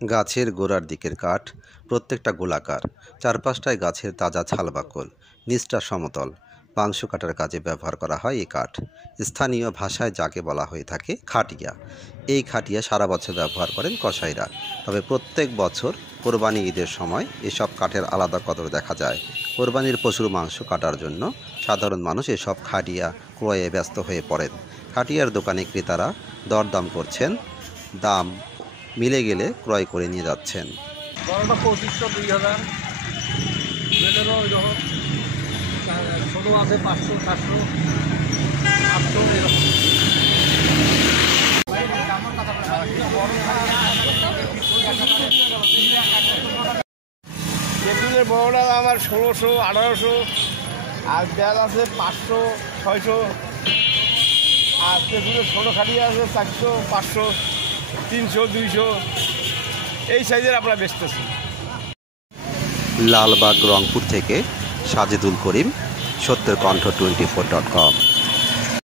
গাছের গোড়ার দিকের কাঠ প্রত্যেকটা গোলাকার, চারপাশটায় গাছের তাজা ছালবাকল, নিচটা সমতল। মাংস কাটার কাজে ব্যবহার করা হয় এই কাঠ। স্থানীয় ভাষায় যাকে বলা হয়ে থাকে খাটিয়া। এই খাটিয়া সারা বছর ব্যবহার করেন কসাইরা। তবে প্রত্যেক বছর কোরবানি ঈদের সময় এসব কাঠের আলাদা কদর দেখা যায়। কোরবানির পশুর মাংস কাটার জন্য সাধারণ মানুষ এসব খাটিয়া ক্রয়ে ব্যস্ত হয়ে পড়েন। খাটিয়ার দোকানে ক্রেতারা দরদাম করছেন, দাম মিলে গেলে ক্রয় করে নিয়ে যাচ্ছেন। বড়টা 2500, 2000, বেলেরও ওই রকম, ছোটো আছে 500, 700, 800 এরকম। তেঁতুলের বড়টা আমার 1600, 1800, আর পেঁয়াজ আছে 500, 600, আর তেঁতুলের ছোটো খাটিয়া আছে 400, 500, 300, 200, এই সাইজের আমরা বেচতেছি। লালবাগ, রংপুর থেকে সাজেদুল করিম, সত্যের কণ্ঠ 24.com।